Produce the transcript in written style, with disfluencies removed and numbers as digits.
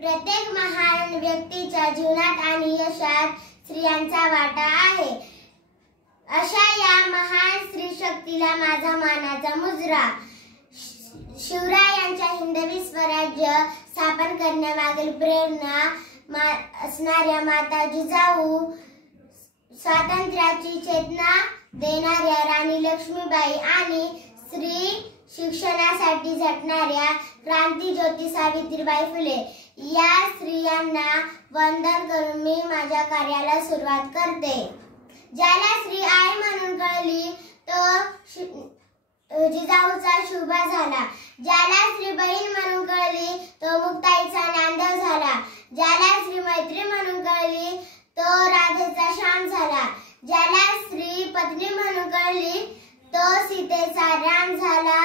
प्रत्येक महान व्यक्तीच्या जीवनात आणि यशात स्त्रियांचा वाटा आहे। अशा या महान स्त्री शक्तीला माझा मानाचा मुजरा। शिवरायांच्या हिंदवी स्वराज्य स्थापन करण्यामागील प्रेरणा असणाऱ्या माता जिजाऊ, स्वातंत्र्याची चेतना देणाऱ्या राणी लक्ष्मीबाई आणि स्त्री शिक्षणासाठी झटणाऱ्या क्रांतिज्योती सावित्रीबाई फुले या स्त्रियांना वंदन करून मी माझ्या कार्याला सुरुवात करते। ज्याला स्त्री आई म्हणून कळली तो जिजाऊचा शुभा झाला। ज्याला स्त्री बहीण म्हणून कळली तो मुक्ताईचा नांदव झाला। ज्याला स्त्री मैत्री म्हणून कळली तो राधेचा श्याम झाला। ज्याला स्त्री पत्नी म्हणून कळली तो सीतेचा राम झाला।